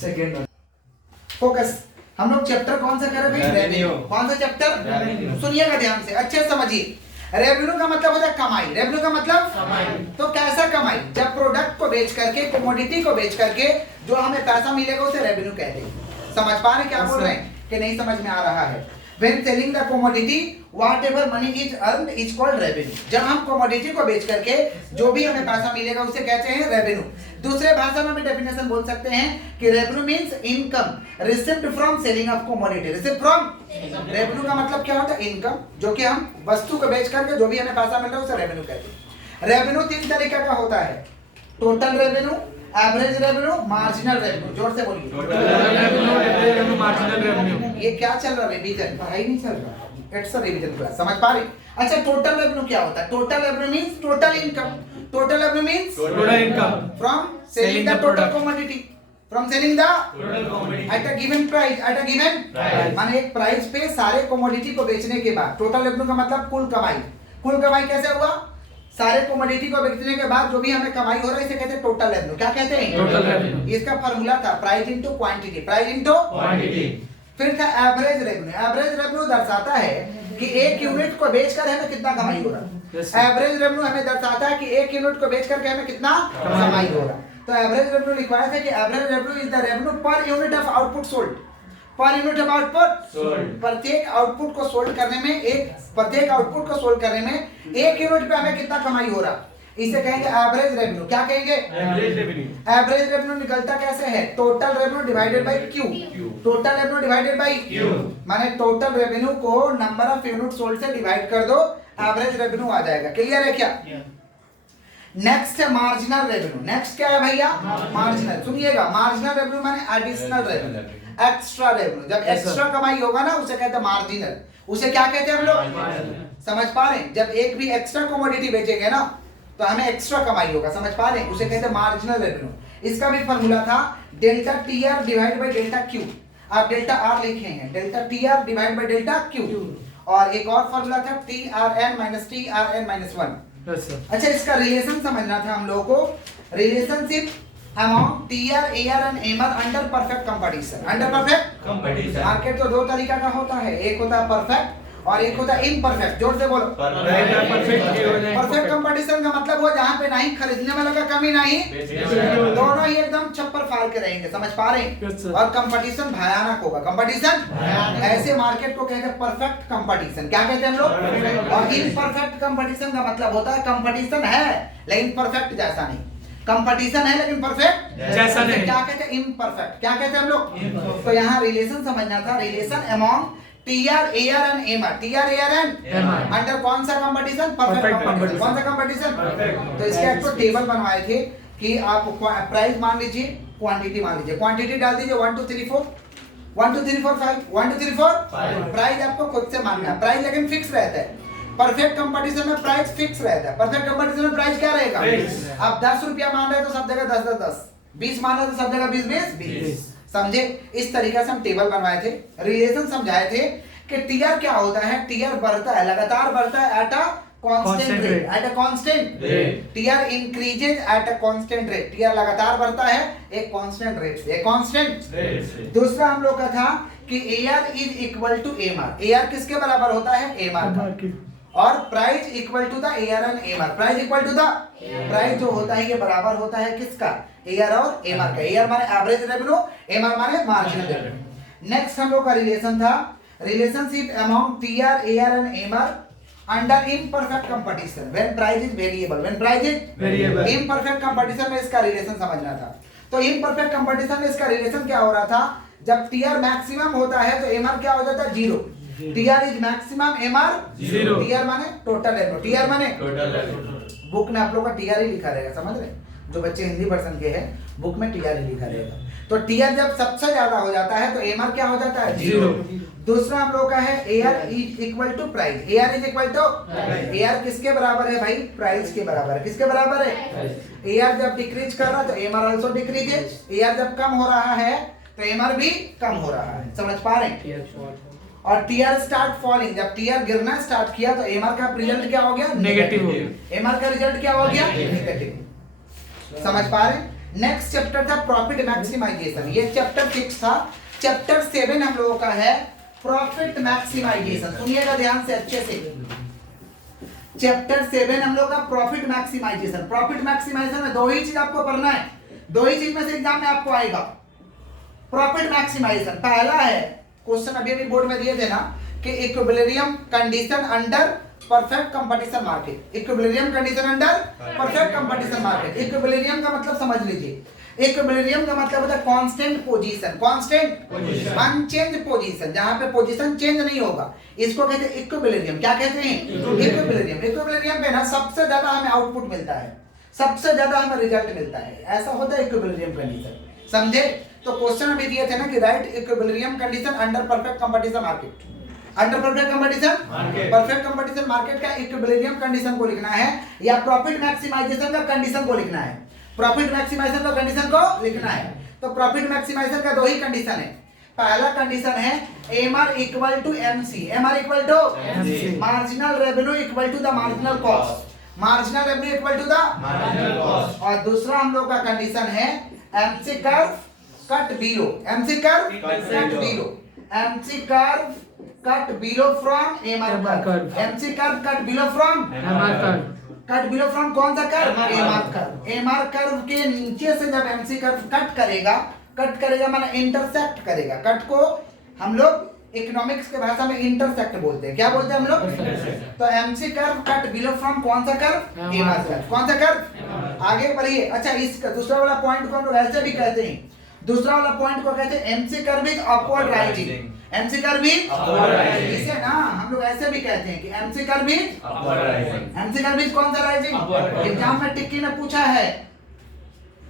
Second focus. हम लोग chapter कौन सा कर रहे हैं भाई? रेवेन्यू। कौन सा चैप्टर? सुनिएगा समझिए, अच्छे समझिए। रेवेन्यू का मतलब होता है कमाई। रेवेन्यू का मतलब कमाई। तो कैसा कमाई? जब प्रोडक्ट को बेच करके, कमोडिटी को बेच करके जो हमें पैसा मिलेगा उसे रेवेन्यू कहते हैं। समझ पा रहे हैं क्या बोल रहे हैं कि नहीं समझ में आ रहा है? When selling the commodity, whatever money is earned is called revenue. जब हम कमोडिटी को बेच करके जो भी हमें पैसा मिलेगा उसे कहते हैं रेवेन्यू। दूसरे भाषा में भी डेफिनेशन बोल सकते हैं कि revenue means income received from selling of commodity. Received from, revenue का मतलब क्या होता है? इनकम, जो कि हम वस्तु को बेच करके जो भी हमें पैसा मिल रहा है उसे रेवेन्यू कहते हैं। रेवेन्यू तीन तरीके का होता है, total revenue, average revenue, marginal revenue. जोर से बोलिए। Total revenue, average revenue, marginal revenue. ये क्या चल रहा है? रिवीजन, पढ़ाई नहीं चल रहा, इट्स अ रिवीजन क्लास। समझ पा रहे? अच्छा, टोटल रेवेन्यू क्या होता है? Total revenue means total income. Total revenue means total income from selling the total commodity, from selling the total commodity eight a given price. At a given price, माने एक price पे सारे commodity को बेचने के बाद। टोटल रेवेन्यू का मतलब कुल कमाई। कुल कमाई कैसे हुआ? सारे कमोडिटी को बेचने के बाद जो भी हमें कमाई हो रहा है इसे कहते हैं टोटल रेवेन्यू। क्या कहते हैं? Total revenue. इसका फार्मूला था price into quantity, price into quantity. फिर था एवरेज रेवेन्यू। एवरेज रेवेन्यू दर्शाता है कि एक यूनिट को बेचकर हमें कितना कमाई हो रहा है। एवरेज रेवेन्यू हमें दर्शाता है कि एक यूनिट को बेच करके हमें कितना कमाई हो रहा है। तो एवरेज रेवेन्यू लिखवाया था कि average revenue is the revenue per unit of output sold. Per unit of output sold. प्रत्येक आउटपुट को सोल्ड करने में, प्रत्येक आउटपुट को सोल्ड करने में एक यूनिट पे हमें कितना कमाई हो रहा है, इसे कहेंगे एवरेज रेवेन्यू। क्या कहेंगे? Average revenue. एवरेज रेवेन्यू निकलता कैसे है? Total revenue divided by Q. Total revenue divided by Q, माने टोटल रेवेन्यू को नंबर ऑफ यूनिट सोल्ड से डिवाइड कर दो, एवरेज रेवेन्यू आ जाएगा। क्लियर है क्या? नेक्स्ट है मार्जिनल रेवेन्यू। नेक्स्ट क्या है भैया? मार्जिनल। सुनिएगा, मार्जिनल रेवेन्यू माने एडिशनल रेवेन्यू, एक्स्ट्रा रेवेन्यू। जब एक्स्ट्रा कमाई होगा ना उसे कहते हैं मार्जिनल। उसे क्या कहते हैं हम लोग? समझ पा रहे हैं? जब एक भी एक्स्ट्रा कमोडिटी बेचेंगे ना तो हमें एक्स्ट्रा कमाई होगा। समझ पा रहे हैं? उसे कहते हैं मार्जिनल रेवेन्यू। इसका भी फार्मूला था delta TR divide by delta Q. आप डेल्टा आर लिखे हैं, delta TR divide by delta Q. और एक और फार्मूला था टीआरएन माइनस टीआरएन माइनस 1। अच्छा, इसका रिलेशन समझना था हम लोगों को। Relationship among TR, AR and MR under perfect competition. Under perfect competition. Market तो दो तरीका का होता है, एक होता है परफेक्ट और एक होता है इम्परफेक्ट। जोर से बोलो। परफेक्ट कंपटीशन का मतलब वो जहाँ पे नहीं खरीदने वाला का कमी नहीं, दोनों ही एकदम छप्पर फाड़ के रहेंगे। समझ पा रहे हैं? और कंपटीशन भयानक होगा। कंपटीशन ऐसे मार्केट को कहते हैं परफेक्ट कंपटीशन। क्या कहते हैं हम लोग? और इम्परफेक्ट कंपटीशन का मतलब होता है कंपटीशन है लेकिन परफेक्ट जैसा नहीं। कंपटीशन है लेकिन परफेक्ट जैसा नहीं। क्या कहते हैं? इम्परफेक्ट। क्या कहते हैं हम लोग? तो यहाँ रिलेशन समझना था, relation among TR, AR and MR. TR, AR and MR under कौन सा कंपटीशन? Perfect competition. कौन सा कंपटीशन? तो इसके एक तो टेबल बनवाए थे कि आप प्राइस मान लीजिए, क्वांटिटी मान लीजिए। क्वांटिटी डाल दीजिए 1 2 3 4 1 2 3 4 5 1 2 3 4। प्राइस आपको खुद से मानना है, प्राइस लेकिन फिक्स रहता है। परफेक्ट कंपटीशन में प्राइस फिक्स रहता है। परफेक्ट कंपटीशन में प्राइस क्या रहेगा? आप 10 रुपया मान रहे हो तो सब जगह 10 10 10, 20 मान रहे हो तो सब जगह 20 20 20। समझे? इस तरीके से हम टेबल बनवाए थे, रिलेशन समझाए थे कि टीआर क्या होता है। टीआर बढ़ता है, लगातार बढ़ता है at a constant rate. At a constant rate TR increases at a constant rate. TR लगातार बढ़ता है एक कांस्टेंट रेट से, एक कांस्टेंट रेट। दूसरा हम लोग का था कि AR is equal to MR. AR किसके बराबर होता है? एमआर का। और price equal to the AR and MR. Price equal to the price जो होता है ये बराबर होता है किसका? एआर और एमआर का। एआर माने एवरेज रेवेन्यू, एमआर माने मार्जिनल रेवेन्यू। नेक्स्ट हम लोग का रिलेशन था relationship among TR, AR and MR under imperfect competition when price is variable. When price is variable, imperfect competition में इसका रिलेशन समझना था। तो इम्परफेक्ट कंपटीशन में इसका रिलेशन क्या हो रहा था? जब टीआर मैक्सिमम होता है तो एमआर क्या हो जाता है? 0। TR is maximum, MR 0। TR माने टोटल रेवेन्यू। टीआर माने टोटल रेवेन्यू। बुक में आप लोग का टीआर ही लिखा रहेगा। समझ रहे? जो बच्चे हिंदी वर्जन के हैं बुक में टीआर ही लिखा रहेगा। तो टीआर जब सबसे ज्यादा हो जाता है तो एमआर क्या हो जाता है? 0। दूसरा हम लोग का है AR is equal to price. AR is equal to, AR किसके बराबर है भाई? प्राइस के बराबर है। किसके बराबर है? एआर जब डिक्रीज कर रहा है तो एमआर आल्सो डिक्रीजेज। एआर जब कम हो रहा है तो एमआर भी कम हो रहा है। समझ पा रहे हैं? और टीआर स्टार्ट फॉलिंग, जब टीआर गिरना स्टार्ट किया तो एमआर का रिजल्ट क्या हो गया? नेगेटिव हो गया। एमआर का रिजल्ट क्या हो गया? नेगेटिव। समझ पा रहे हैं? नेक्स्ट चैप्टर था प्रॉफिट मैक्सिमाइजेशन, ये चैप्टर 6 था। चैप्टर 7 हम लोगों का है प्रॉफिट मैक्सिमाइजेशन। सुनिएगा ध्यान से अच्छे से, चैप्टर 7 हम लोग का प्रॉफिट मैक्सिमाइजेशन। प्रॉफिट मैक्सिमाइजेशन में दो ही चीज आपको पढ़ना है, दो ही चीज में से एग्जाम में आपको आएगा। प्रॉफिट मैक्सिमाइजेशन पहला है, क्वेश्चन अभी अभी बोर्ड में दिए थे ना कि equilibrium condition under perfect competition market. Equilibrium condition under perfect competition market. Equilibrium का मतलब समझ लीजिए, इक्विलिब्रियम का मतलब होता है constant position, constant unchange position, जहां पे पोजीशन चेंज नहीं होगा, इसको कहते हैं इक्विलिब्रियम। क्या कहते हैं? इक्विलिब्रियम। इक्विलिब्रियम पे ना सबसे ज्यादा हमें आउटपुट मिलता है, सबसे ज्यादा हमें रिजल्ट मिलता है, ऐसा होता है इक्विलिब्रियम कंडीशन। समझे? तो क्वेश्चन अभी दिए थे ना कि right equilibrium condition under perfect competition market. Under perfect competition, perfect competition market का इक्विलिब्रियम कंडीशन को लिखना है या प्रॉफिट मैक्सिमाइजेशन का कंडीशन को लिखना है। प्रॉफिट मैक्सिमाइजेशन का कंडीशन को लिखना है। तो प्रॉफिट मैक्सिमाइजेशन का दो ही कंडीशन है। पहला कंडीशन है MR equal to MC. MR equal to marginal revenue equal to the marginal cost. Marginal revenue equal to the marginal cost. और दूसरा हम लोग का कंडीशन है MC curve cut below. MC curve cut below, MC curve cut below from MR curve. MC curve cut below from MR curve. Cut below from कौन सा curve? MR curve. MR curve के नीचे से जब MC curve cut करेगा, cut करेगा माने intersect करेगा। कट को हम लोग इकोनॉमिक्स के भाषा में इंटरसेक्ट बोलते हैं। क्या बोलते हैं हम लोग? तो MC curve cut below from कौन सा कर्व? MR curve. कौन सा कर्व? आगे बढ़िए। अच्छा, इसका दूसरा वाला पॉइंट को हम लोग ऐसे भी कहते हैं, दूसरा वाला पॉइंट को कहते हैं MC curve is upward rising. MC curve is upward rising, इसे ना हम लोग ऐसे भी कहते हैं कि MC curve is upward rising. MC curve is कौन सा राइजिंग? एग्जाम में टिक्की में पूछा है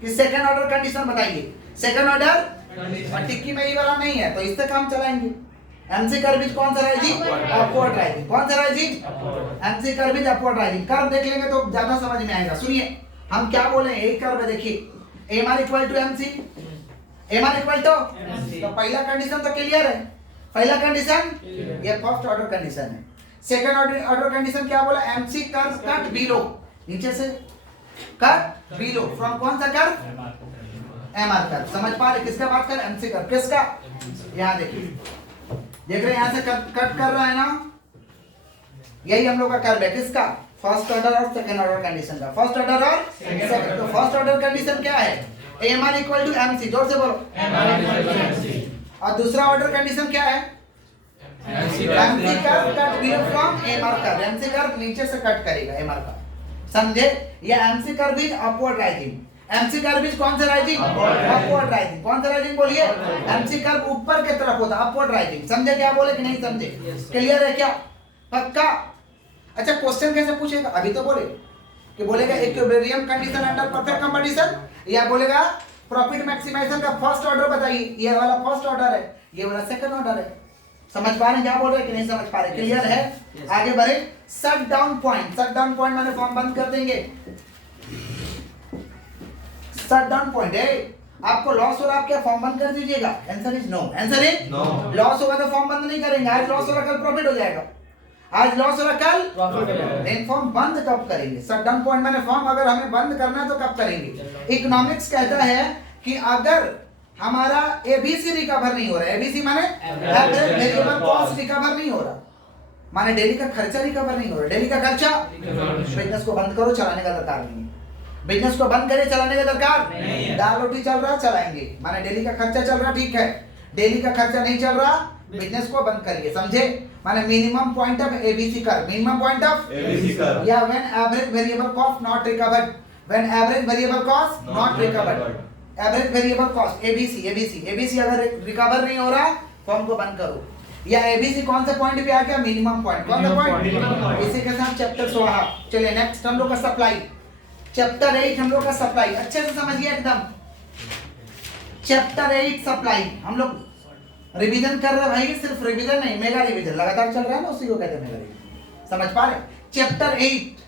कि सेकंड ऑर्डर कंडीशन बताइए। सेकंड ऑर्डर और टिक्की में ये वाला नहीं है, तो इससे काम चलाएंगे। एमसी कर्व इज कौन सा राइजिंग? Upward rising. कौन सा rising? MC curve is upward rising. Curve देख लेंगे तो ज्यादा समझ में आएगा। सुनिए हम क्या बोले, एक कर्व देखिए, MR equal to MC. MR equal to, तो पहला कंडीशन तो क्लियर है। पहला कंडीशन ये फर्स्ट ऑर्डर कंडीशन है। सेकंड ऑर्डर कंडीशन क्या बोला? एमसी कर्व कट बिलो, नीचे से कट बिलो फ्रॉम कौन सा कर्व? MR curve. समझ पा रहे किसका बात कर? MC curve. किसका? यहां देखिए, देख रहे हैं यहां से कट कर रहा है ना, यही हम लोग का कर्व है। किसका? फर्स्ट ऑर्डर और सेकंड ऑर्डर कंडीशन का। फर्स्ट ऑर्डर और सेकंड। तो फर्स्ट ऑर्डर कंडीशन क्या है? MR equal to MC. जोर से बोलो, एमआर इक्वल टू एमसी। और दूसरा ऑर्डर कंडीशन क्या है? MC curve cut below from MR curve. MC curve नीचे से कट करेगा एमआर का। समझे? ये MC curve is upward rising. MC curve is कौन सा राइजिंग? Upward rising. कौन सा राइजिंग बोलिए? एमसी कर्व ऊपर की तरफ होता है, अपवर्ड राइजिंग। समझे क्या बोले कि नहीं समझे? क्लियर है क्या? पक्का? अच्छा, क्वेश्चन कैसे पूछेगा? अभी तो बोले कि बोलेगा equilibrium condition under perfect competition, या बोलेगा प्रॉफिट मैक्सिमाइजेशन का फर्स्ट ऑर्डर बताइए। ये वाला फर्स्ट ऑर्डर है, ये वाला सेकंड ऑर्डर है। समझ पा रहे हैं क्या बोल रहे हैं कि नहीं समझ पा रहे? क्लियर है? आगे बढ़े। Shut down point. Shut down point माने फॉर्म बंद कर देंगे। शट डाउन पॉइंट है, आपको लॉस हो रहा, आप क्या फॉर्म बंद कर दीजिएगा? Answer is no. Answer is no. Loss होगा तो फॉर्म बंद नहीं करेंगे। आज लॉस हो रहा, कल प्रॉफिट हो जाएगा। आज लॉस हो रहा, कल प्रॉफिट हो जाएगा। लेकिन फॉर्म बंद कब करेंगे? शट डाउन पॉइंट माने फॉर्म अगर हमें बंद करना है तो कब करेंगे? इकोनॉमिक्स कहता है कि अगर हमारा एबीसी रिकवर नहीं हो रहा है, एबीसी माने एवरेज वेरिएबल कॉस्ट रिकवर नहीं हो रहा, माने डेली का खर्चा रिकवर नहीं हो रहा। डेली का खर्चा, बिजनेस को बंद करो, चलाने का दरकार नहीं है। बिजनेस को बंद करिए, चलाने का दरकार नहीं है। दाल रोटी चल रहा, चलाएंगे, माने डेली का खर्चा चल रहा, ठीक है। डेली का खर्चा नहीं चल रहा, बिजनेस को बंद करिए। समझे? माने minimum point of ABC curve. Minimum point of ABC curve, या when average variable cost not recovered. When average variable cost not recovered. Average variable cost ABC, ABC अगर रिकवर नहीं हो रहा, फॉर्म को बंद करो। या एबीसी कौन सा पॉइंट पे आ गया? Minimum point. कौन सा पॉइंट? इसी के साथ चैप्टर 16। चलिए नेक्स्ट हम लोग का सप्लाई। चैप्टर 8 हम लोग का सप्लाई। अच्छे से समझिए एकदम। चैप्टर 8 सप्लाई हम लोग रिवीजन कर रहे हैं भाई, सिर्फ रिवीजन नहीं, मेगा रिवीजन लगातार चल रहा है ना, उसी को कहते हैं मेगा रिवीजन। समझ पा रहे? Chapter 8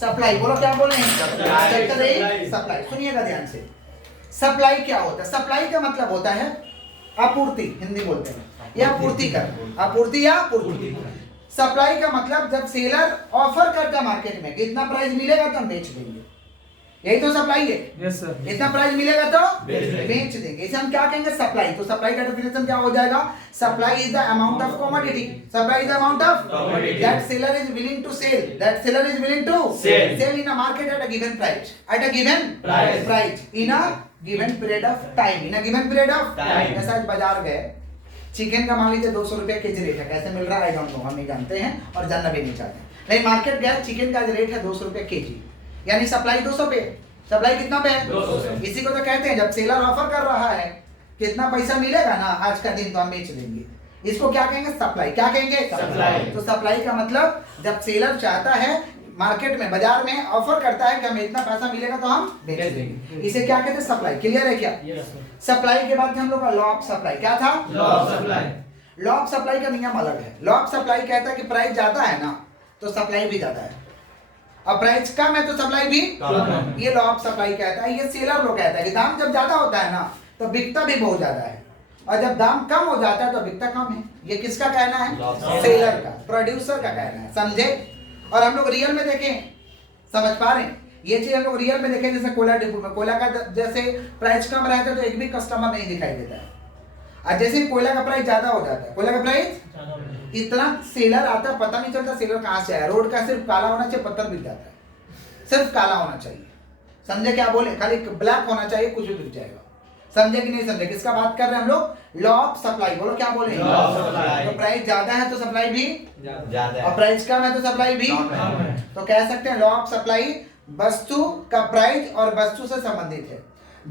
supply. बोलो क्या बोल रहे हैं? Chapter 8 supply. सुनिएगा ध्यान से। सप्लाई क्या होता है? सप्लाई का मतलब होता है आपूर्ति, हिंदी बोलते हैं, या पूर्ति कर। आपूर्ति या पूर्ति। सप्लाई का मतलब जब सेलर ऑफर करता मार्केट में कि इतना प्राइस मिलेगा तो हम बेच देंगे, यही तो सप्लाई है। Yes sir. इतना प्राइस मिलेगा तो बेच बेच देंगे। इसे हम क्या कहेंगे? सप्लाई। तो सप्लाई का डेफिनेशन क्या हो जाएगा? Supply is the amount of commodity. Supply is the amount of Commodity. That seller is willing to sell, that seller is willing to Sell. Sell in a market at a given price, at a given Price. Price in a given period of time, in a given period of Time. जैसे आज बाजार गए, chicken का मान लीजिए 200 रुपए KG rate है, कैसे मिल रहा है आई डोंट नो, हम नहीं जानते हैं और जानना भी नहीं चाहते। लेकिन मार्केट गया, चिकन का रेट है 200 रुपए केजी, यानी सप्लाई 200 पे, सप्लाई कितना पे है? 200 पे। इसी को तो कहते हैं जब सेलर ऑफर कर रहा है कितना पैसा मिलेगा ना आज का दिन तो हम बेच देंगे, इसको क्या कहेंगे? सप्लाई। क्या कहेंगे? सप्लाई। तो सप्लाई का मतलब जब सेलर चाहता है, मार्केट में, बाजार में ऑफर करता है कि हमें इतना पैसा मिलेगा तो हम बेच देंगे, इसे क्या कहते हैं? सप्लाई। क्लियर है क्या? Yes sir. सप्लाई के बाद हम लोग का लॉ ऑफ सप्लाई क्या था? Law of supply. Law of supply का नियम अलग है। लॉ ऑफ सप्लाई कहता है कि प्राइस ज्यादा है ना तो सप्लाई भी ज्यादा है, और प्राइस कम है तो सप्लाई भी कम है। ये लॉ ऑफ सप्लाई कहता है। ये सेलर लोग कहता है कि दाम जब ज्यादा होता है ना तो बिकता भी बहुत ज्यादा है, और जब दाम कम हो जाता है तो बिकता कम है। ये किसका कहना है? Law of सेलर का, प्रोड्यूसर का कहना है। समझे? और हम लोग रियल में देखें, समझ पा रहे हैं? ये चीज हम लोग रियल में देखें, जैसे कोयला डिपो में कोयला का जैसे प्राइस कम रहता है तो एक भी कस्टमर नहीं दिखाई देता है, और जैसे ही कोयला का प्राइस ज्यादा हो जाता है, कोयला का प्राइस इतना सेलर आता है पता नहीं चलता सेलर कहाँ से आया। रोड का सिर्फ काला होना चाहिए, पत्थर बिक जाता है, सिर्फ काला होना चाहिए। समझे क्या बोले? खाली ब्लैक होना चाहिए, कुछ भी बिक जाएगा। समझे कि नहीं समझे? किसका बात कर रहे हैं हम लोग? Law of supply. बोलो क्या बोले? Law of supply। तो प्राइस ज्यादा है तो सप्लाई भी, ज्यादा और प्राइस कम है तो सप्लाई भी कम है। तो कह सकते हैं लॉ ऑफ सप्लाई वस्तु का प्राइस और वस्तु से संबंधित है।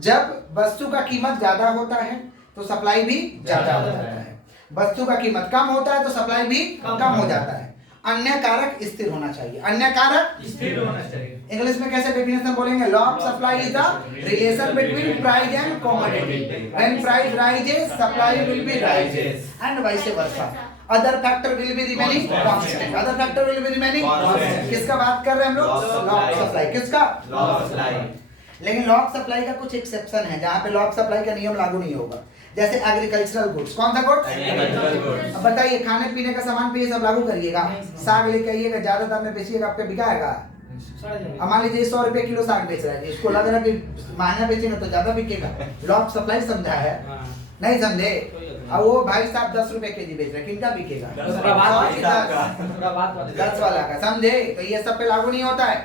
जब वस्तु का कीमत ज्यादा होता है तो सप्लाई भी ज्यादा हो जाता है, वस्तु का कीमत कम होता है तो सप्लाई भी कम हो जाता है। अन्य कारक स्थिर होना चाहिए, अन्य कारक स्थिर होना चाहिए। इंग्लिश में कैसे डेफिनेशन बोलेंगे? Law of supply is the relation between price and commodity. When price rises supply will be rises and vice versa. Other factor will be remaining constant, other factor will be remaining Constant। किसका बात कर रहे हैं हम लोग? Law of law of supply। Supply. किसका? Law of supply. लेकिन law of supply का कुछ एक्सेप्शन है जहां पे लॉ ऑफ सप्लाई का नियम लागू नहीं होगा, जैसे एग्रीकल्चरल गुड्स। कौन सा गुड्स? Agricultural goods। अब बताइए, खाने पीने का सामान पे ये सब लागू करिएगा, साग लेके आइएगा ज्यादा दाम में बेचिएगा, आपका बिकाएगा? अब मान लीजिए 100 रुपए किलो साग बेच रहा है, इसको लग रहा है कि महंगा बेचेंगे तो ज्यादा बिकेगा। लॉ ऑफ सप्लाई समझा है? नहीं समझे? अब वो भाई साहब 10 रुपए केजी बेच रहे हैं, किनका बिकेगा? 10 वाला का। समझे? तो ये सब पे लागू नहीं होता है।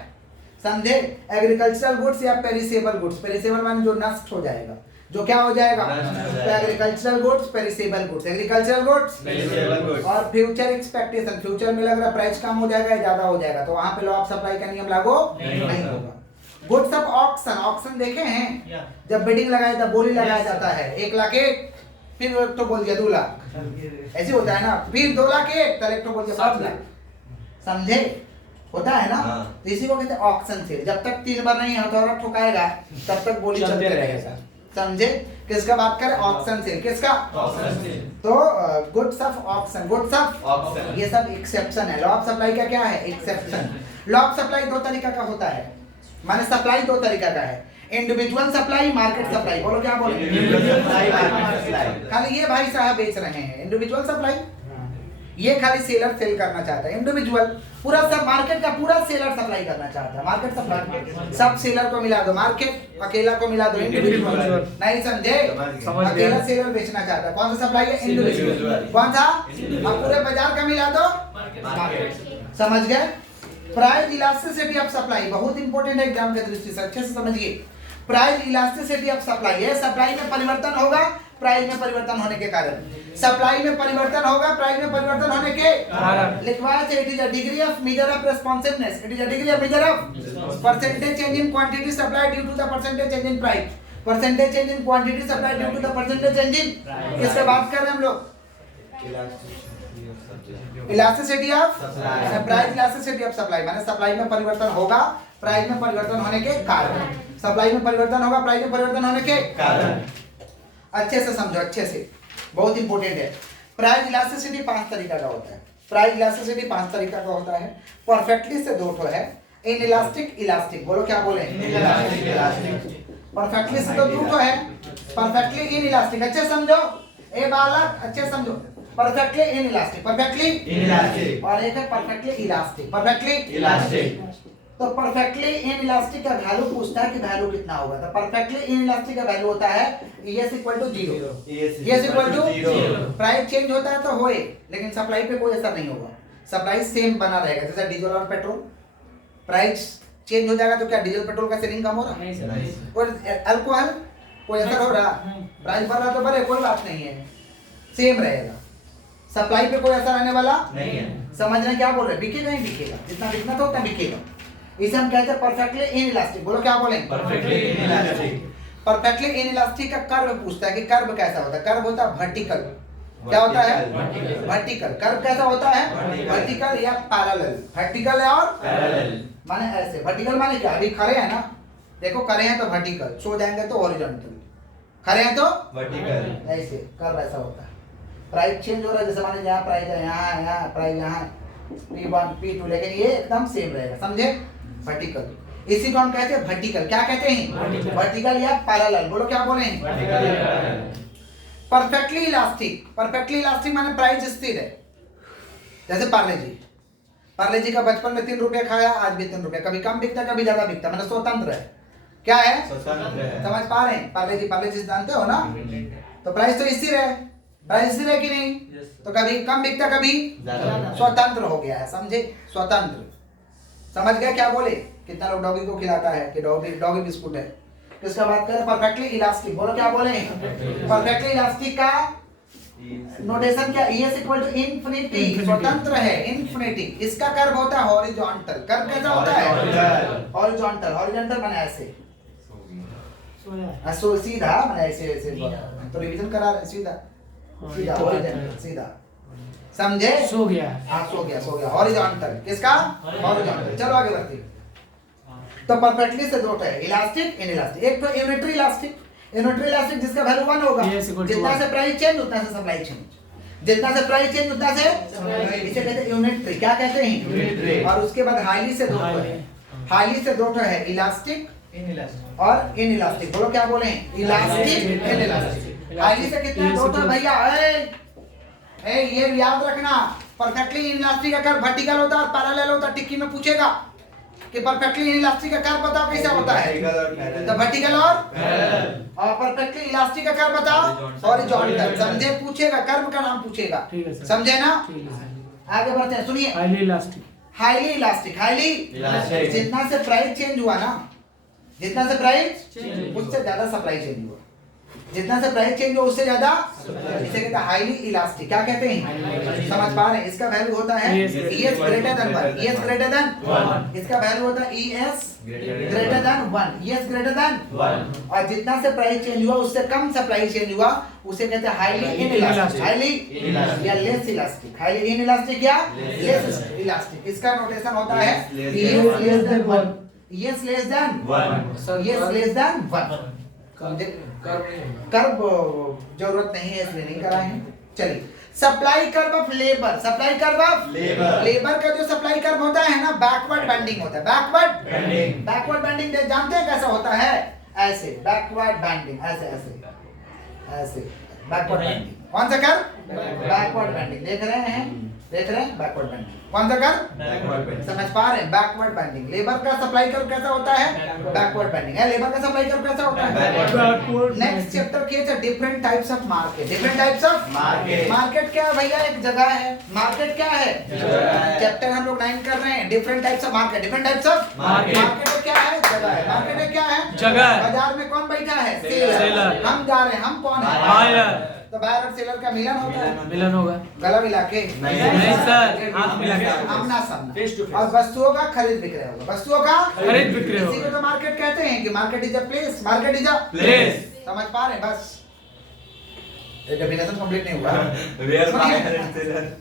समझे? एग्रीकल्चरल गुड्स या पेरिसेबल गुड्स, पेरिसेबल माने जो नष्ट हो जाएगा, जो क्या हो जाएगा? नष्ट हो तो जाएगा। Agricultural goods, perishable goods, agricultural goods Perishable goods। और फ्यूचर एक्सपेक्टेशन, फ्यूचर में लग रहा प्राइस कम हो जाएगा या ज्यादा हो जाएगा, तो वहां पे लॉ ऑफ सप्लाई का नियम लागू नहीं नहीं होगा। होगा। गुड्स ऑफ ऑक्शन, ऑक्शन देखे हैं? जब बिडिंग लगाया जाता, बोली लगाया जाता है, 1 लाख एक, फिर एक तो बोल दिया 2 लाख, ऐसे होता है ना, फिर 2 लाख एक, तो एक तो बोल दिया 5 लाख। समझे? होता है ना? हाँ। तो इसी को कहते हैं ऑक्शन सेल। जब तक 3 बार नहीं हथौड़ा ठोकाएगा तब तक बोली चलते चलते रहेगा। रहेगा। समझे? किसका बात करें? Auction sale. किसका? Auction sale. तो goods of auction, goods of auction. ये सब एक्सेप्शन है। लॉ ऑफ सप्लाई का क्या है? एक्सेप्शन। लॉ ऑफ सप्लाई 2 तरीका का होता है, माने सप्लाई 2 तरीका का है, इंडिविजुअल सप्लाई, मार्केट सप्लाई। बोलो क्या बोले? Individual supply, market supply। खाली ये भाई साहब बेच रहे हैं इंडिविजुअल सप्लाई, ये खाली सेलर सेल करना चाहता है। इंडिविजुअल पूरा सब मार्केट का पूरा सेलर सप्लाई करना चाहता है, मार्केट सप्लाई। सब सेलर को मिला दो मार्केट, अकेला को मिला दो इंडिविजुअल। नहीं समझे? समझ गए। अकेला सेलर बेचना चाहता है। कौन सा सप्लाई है? इंडिविजुअल। Individual। कौन सा? अब पूरे बाजार का मिला दो मार्केट। समझ गए? प्राइस इलास्टिसिटी ऑफ सप्लाई बहुत इंपॉर्टेंट है एग्जाम के दृष्टि से, अच्छे से समझिए। प्राइस इलास्टिसिटी ऑफ सप्लाई है, सप्लाई में परिवर्तन होगा प्राइस में परिवर्तन होने के कारण, सप्लाई में परिवर्तन होगा प्राइस में परिवर्तन होने के कारण। लिखवाया है it is a degree of measure of responsiveness, it is a degree of measure of percentage change in quantity supply due to the percentage change in price, percentage change in quantity supply due to the percentage change in, किससे बात कर रहे हैं हम लोग? Elasticity of Supply। Price elasticity of supply माने supply में परिवर्तन होगा प्राइस में परिवर्तन होने के कारण, सप्लाई में परिवर्तन होगा प्राइस में परिवर्तन होने के कारण। अच्छे से समझो, अच्छे से, बहुत इंपॉर्टेंट है। प्राइस इलास्टिसिटी 5 तरीका का होता है, प्राइस इलास्टिसिटी 5 तरीका का होता है। परफेक्टली से 2 ठो है, इन इलास्टिक इलास्टिक, बोलो क्या बोले? Inelastic, elastic। परफेक्टली से तो 2 ठो है, परफेक्टली इन इलास्टिक, अच्छे समझो ए बालक, अच्छे समझो। Perfectly in elastic, perfectly Inelastic। और एक है परफेक्टली इलास्टिक, परफेक्टली Elastic। तो परफेक्टली इनइलास्टिक का वैल्यू पूछता है कि वैल्यू कितना होगा। तो परफेक्टली इनइलास्टिक का वैल्यू होता है ES equal to 0। ES equal to 0। Price change होता है तो होए, लेकिन सप्लाई पे कोई असर नहीं होगा। सप्लाई सेम बना रहेगा, जैसे डीजल और पेट्रोल। प्राइस चेंज हो जाएगा तो क्या डीजल पेट्रोल का सेलिंग कम हो रहा है? और अल्कोहल कोई असर हो रहा? प्राइस बढ़ रहा तो बढ़े, कोई बात नहीं है, सेम रहेगा। सप्लाई पे कोई असर आने वाला नहीं है। समझ रहे हैं क्या बोल रहे हैं? बिकेगा ही बिकेगा, जितना बिकना था उतना बिकेगा। इसे हम कहते हैं परफेक्टली इनइलास्टिक। बोलो क्या बोलेंगे? Perfectly inelastic. परफेक्टली इनइलास्टिक का कर्व पूछता है कि कर्व कैसा होता है। कर्व होता है वर्टिकल। क्या होता है? वर्टिकल। कर्व कैसा होता है? वर्टिकल या पैरेलल। वर्टिकल और पैरेलल माने ऐसे। वर्टिकल माने क्या? अभी खड़े हैं ना, देखो खड़े हैं तो वर्टिकल, सो जाएंगे तो हॉरिजॉन्टल, खड़े हैं तो वर्टिकल। ऐसे कर्व ऐसा होता है। प्राइस चेंज हो रहा है, जैसे माने यहाँ प्राइस है, यहाँ प्राइस, यहाँ P1 P2, लेकिन ये एकदम सेम रहेगा। समझे? वर्टिकल। इसी को हम कहते हैं वर्टिकल। क्या कहते हैं? वर्टिकल या पैरेलल। बोलो क्या बोले? Perfectly elastic. परफेक्टली इलास्टिक माने प्राइस स्थिर है। जैसे पार्ले जी का बचपन में 3 रुपए खाया, आज भी 3 रुपए, कभी कम बिकता कभी ज्यादा बिकता, मतलब स्वतंत्र है। क्या है? स्वतंत्र है। समझ पा रहे हैं? पार्ले जी जानते हो ना? तो प्राइस तो स्थिर है। प्राइस स्थिर है कि नहीं? तो कभी कम बिकता कभी स्वतंत्र हो गया है। समझे? स्वतंत्र। समझ गए क्या बोले? कितना लोग डॉगी को खिलाता है कि डॉगी बिस्कुट है। किसका बात कर रहे हैं? Perfectly elastic. बोलो क्या बोले? परफेक्टली इलास्टिक का नोटेशन क्या? ES equal to infinity. स्वतंत्र है, इन्फिनिटी। इसका कर्व होता है हॉरिजॉन्टल। कर्व कैसा होता है? हॉरिजॉन्टल। हॉरिजॉन्टल माने ऐसे, सो सीधा माने ऐसे ऐसे। तो रिवीजन करा रहे, सीधा सीधा हॉरिजॉन्टल, सीधा। समझे? सो गया। हाँ सो गया। हॉरिजॉन्टल। किसका? हॉरिजॉन्टल। चलो आगे बढ़ते हैं। तो परफेक्टली से दो है, इलास्टिक इनइलास्टिक। एक तो यूनिटरी इलास्टिक। यूनिटरी इलास्टिक जिसका वैल्यू 1 होगा। जितना से प्राइस चेंज उतना से सप्लाई चेंज, जितना से प्राइस चेंज उतना से इसे कहते हैं यूनिटरी। क्या कहते हैं? यूनिटरी। और उसके बाद हाईली से दो है। हाईली से दो है इलास्टिक और इनइलास्टिक। बोलो क्या बोले? Elastic inelastic. हाईली से कितने दो भैया? ये याद रखना, परफेक्टली इनइलास्टिक का कर्व वर्टिकल होता है और पैरेलल होता है। टिक्की में पूछेगा कि परफेक्टली इलास्टिक का कर्व बताओ कैसा होता है? तो वर्टिकल और परफेक्टली इलास्टिक का कर्व बताओ हॉरिजॉन्टल। समझे? पूछेगा, कर्व का नाम पूछेगा। समझे ना? आगे बढ़ते हैं, सुनिए। Highly elastic. Highly elastic. Highly elastic जितना से प्राइस चेंज हुआ ना, जितना से प्राइस उससे ज्यादा सप्लाई चेंज हुआ। जितना से प्राइस चेंज हो उससे ज्यादा, इसे कहते हैं हाईली इलास्टिक। क्या कहते हैं? समझ पा रहे हैं? इसका वैल्यू होता है ES greater than 1। ES greater than 1। इसका वैल्यू होता है ES greater than 1। ES greater than 1। और जितना से प्राइस चेंज हुआ उससे कम सप्लाई चेंज हुआ उसे कहते हैं हाईली इनइलास्टिक। हाईली या लेस इलास्टिक। हाईली इनइलास्टिक या लेस इलास्टिक। इसका नोटेशन होता है ES less than 1। ES less than 1। ES less than 1। Curve जरूरत नहीं है इसलिए नहीं कराए हैं। चलिए, supply curve of labour. Supply curve of labour का जो सप्लाई कर्व होता है ना, बैकवर्ड बेंडिंग होता है। बैकवर्ड बेंडिंग जानते हैं कैसा होता है? ऐसे बैकवर्ड बेंडिंग, ऐसे ऐसे ऐसे बैकवर्ड बेंडिंग। कौन सा कर्व? Backward bending. देख रहे हैं बैकवर्ड बेंडिंग। कौन सा कर्व? समझ पा रहे हैं? Backward bending. लेबर का सप्लाई कर्व कैसा होता है? बैकवर्ड बेंडिंग है। लेबर का सप्लाई कर्व कैसा होता है? नेक्स्ट चैप्टर के different types of market. Different types of market. Market क्या है भैया? एक जगह है। मार्केट क्या है? चैप्टर हम लोग 9 कर रहे हैं। Different types of market. Different types of market क्या है? जगह है। मार्केट क्या है? जगह। बाजार में कौन बैठा है? सेलर। हम जा रहे हैं, हम कौन है? बायर। तो बायर और सेलर का मिलन होता है। मिलन होगा। गला मिला के नहीं सर, हाथ मिला के। आमना सामना। और वस्तुओं का खरीद बिक्री होगा। वस्तुओं का खरीद बिक्री होगा। इसी को तो मार्केट कहते हैं कि market is a place. Market is a place. समझ पा रहे हैं? बस डेफिनेशन कंप्लीट नहीं हुआ।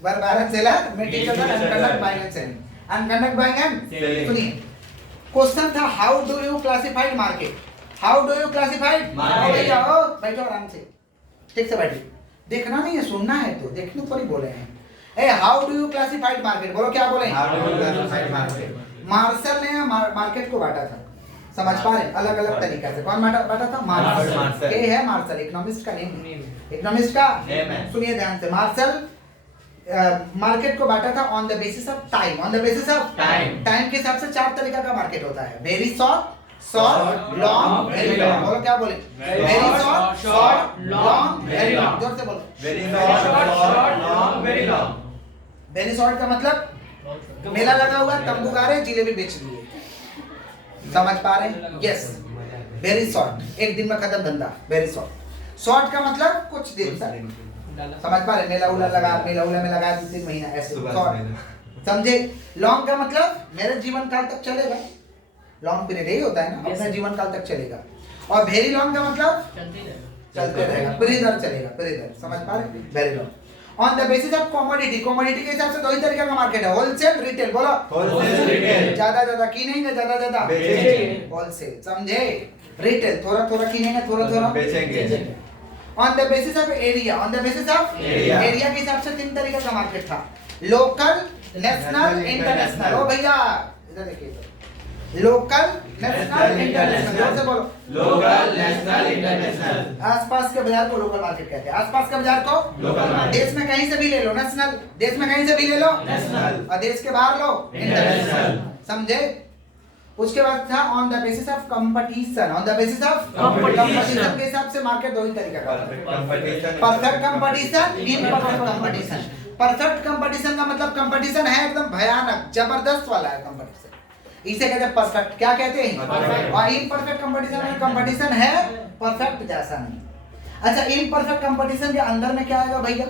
बायर एंड सेलर में टीचर का conduct buying and selling and conduct buying and. सुनिए, क्वेश्चन था how do you classified market? How do you classified market? जाओ बैठो आराम से, ठीक से बैठिए। देखना नहीं है, सुनना है। तो देखने पर ही बोले हैं। A how do you classified market? बोलो क्या बोले? मार्शल ने मार्केट को बांटा था। समझ पा रहे? अलग अलग तरीका से। कौन बांटा था? मार्शल। ये है मार्शल, इकोनॉमिस्ट का नेम। इकोनॉमिस्ट का सुनिए ध्यान से। मार्शल मार्केट को बांटा था on the basis of time, on the basis of Time. Time के हिसाब से 4 तरीका का मार्केट होता है, very short, short, long, very long. बोलो क्या बोले? Very short, short, long, very long. जोर से बोलो। Very short, short, long, very long. Very short का मतलब मेला लगा हुआ, तंबू गा रहे, जिलेबी बेच दिए। समझ पा रहे हैं? यस। वेरी शॉर्ट, एक दिन में खत्म धंधा, वेरी शॉर्ट। शॉर्ट का मतलब कुछ दिन तक, समझ पा रहे? मेला उला लगा, मेला उला में लगा 2-3 महीना, ऐसे शॉर्ट। समझे? लॉन्ग का मतलब मेरे जीवन काल तक चलेगा, लॉन्ग पीरियड यही होता है ना, अपने जीवन काल तक चलेगा। और वेरी लॉन्ग का मतलब चलते रहेगा, पीरियड चलेगा, पीरियड। समझ पा रहे? Very long. On the basis of commodity, commodity के हिसाब से 2 ही तरीके का मार्केट है, होलसेल, रिटेल। बोलो Wholesale, retail. ज्यादा किनेंगे, ज्यादा बेचेंगे। होलसेल। समझे? रिटेल थोड़ा किनेंगे, थोड़ा बेचेंगे। On the basis of area, on the basis of Area. Area के हिसाब से 3 तरीके का मार्केट था, लोकल, नेशनल, इंटरनेशनल। ओ भैया इधर देखिए, लोकल, नेशनल, इंटरनेशनल। जोर से बोलो। Local, national, international. आसपास के बाजार को लोकल मार्केट कहते हैं, आसपास के बाजार को Local market. देश में कहीं से भी ले लो नेशनल, देश में कहीं से भी ले लो National. और देश के बाहर लो इंटरनेशनल। International. समझे? उसके बाद था on the basis of competition, on the basis of Competition. के हिसाब से मार्केट 2 ही तरीका का होता है, Competition. Perfect competition, imperfect competition. Perfect competition का मतलब कंपटीशन है एकदम भयानक, जबरदस्त वाला है कंपटीशन, इसे कहते हैं परफेक्ट। क्या कहते हैं? Perfect. और इम्परफेक्ट कंपटीशन में कंपटीशन है परफेक्ट जैसा नहीं। अच्छा, इम्परफेक्ट कंपटीशन के अंदर में क्या आएगा भैया?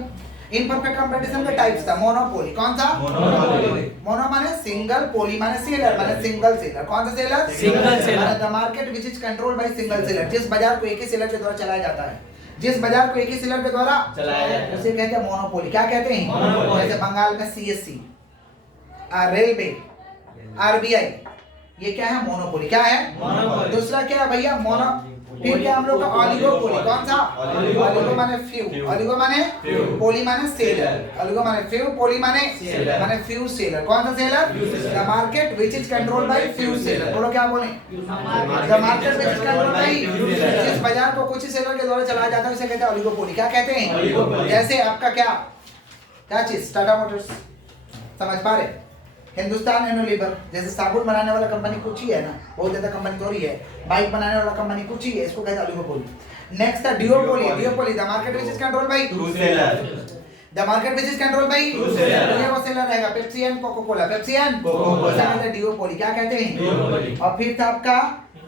इम्परफेक्ट कंपटीशन के टाइप्स था, मोनोपोली। कौन सा? Monopoly. मोनो माने सिंगल, पोली माने सेलर, माने सिंगल सेलर। कौन सा seller? Single seller. The market which is controlled by single seller, जिस बाजार को एक ही सेलर के द्वारा चलाया जाता है, जिस बाजार को एक ही सेलर के द्वारा चलाया जाता है। उसे कहते हैं मोनोपोली। क्या कहते हैं? Monopoly. जैसे बंगाल में सीएससी, रेलवे, आरबीआई, ये क्या है? मोनोपोली। क्या है? Monopoly. दूसरा क्या है भैया? मोनो। फिर क्या हम लोग का? ऑलिगोपोली। कौन सा? Oligopoly. ऑलिगो माने फ्यू, ऑलिगो माने Few. पोली माने सेलर, ऑलिगो माने फ्यू, पोली माने Seller. माने फ्यू सेलर। कौन सा seller? Few seller. The market which is controlled by few seller. बोलो क्या बोले? The market which is controlled by Few seller. जिस बाजार को कुछ ही सेलर के द्वारा चलाया जाता है उसे कहते हैं ऑलिगोपोली। क्या कहते हैं? Oligopoly. जैसे आपका क्या चीज? टाटा मोटर्स। समझ पा रहे? हिंदुस्तान यूनिलीवर, जैसे साबुन बनाने वाला कंपनी कुछ ही है ना, बहुत ज्यादा कंपनी थोड़ी है। बाइक बनाने वाला कंपनी कुछ ही है, इसको कहते हैं ऑलिगोपोली। नेक्स्ट है डिओपोली। डिओपोली, the market which is controlled by Two seller. The market which is controlled by Two seller. ये वो सेलर रहेगा, Pepsi and Coca Cola, Pepsi and Coca-Cola. इसे कहते हैं डिओपोली। क्या कहते हैं? Duopoly. और फिर था आपका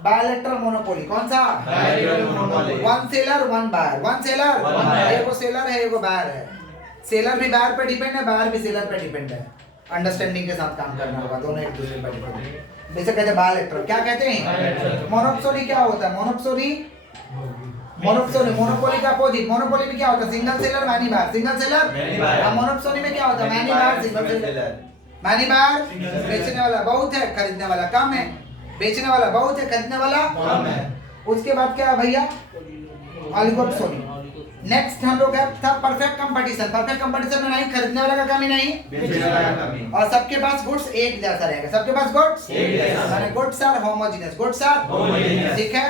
बायलैटरल मोनोपोली। कौन सा? Bilateral monopoly. One seller one buyer, one seller One buyer. एगो सेलर है, एगो बायर है। सेलर भी बायर पे डिपेंड है, बायर भी सेलर पे डिपेंड है। अंडरस्टैंडिंग के साथ काम करना होगा, दोनों एक दूसरे पर डिपेंड है। जैसे कहते हैं बायलैटरल। क्या कहते हैं? Bilateral. मोनोपोली क्या होता है? मोनोपोली मोनोपोली का अपोजिट। मोनोपोली में क्या होता है? Single seller, many buyer, single seller. Many buyer. और मोनोपोली में क्या होता है? Many buyer, single seller. Many buyer, बेचने वाला बहुत है, खरीदने वाला कम है। बेचने वाला बहुत है, खरीदने वाला कम है। उसके बाद क्या है भैया? ऑलिगोपोली। नेक्स्ट हम लोग था परफेक्ट कंपटीशन। परफेक्ट कंपटीशन में नहीं खरीदने वाला का कमी नहीं, बेचने वाला कमी। और सबके पास गुड्स एक जैसा रहेगा। सबके पास गुड्स एक जैसा। माने goods are homogeneous, goods are Homogeneous. ठीक है।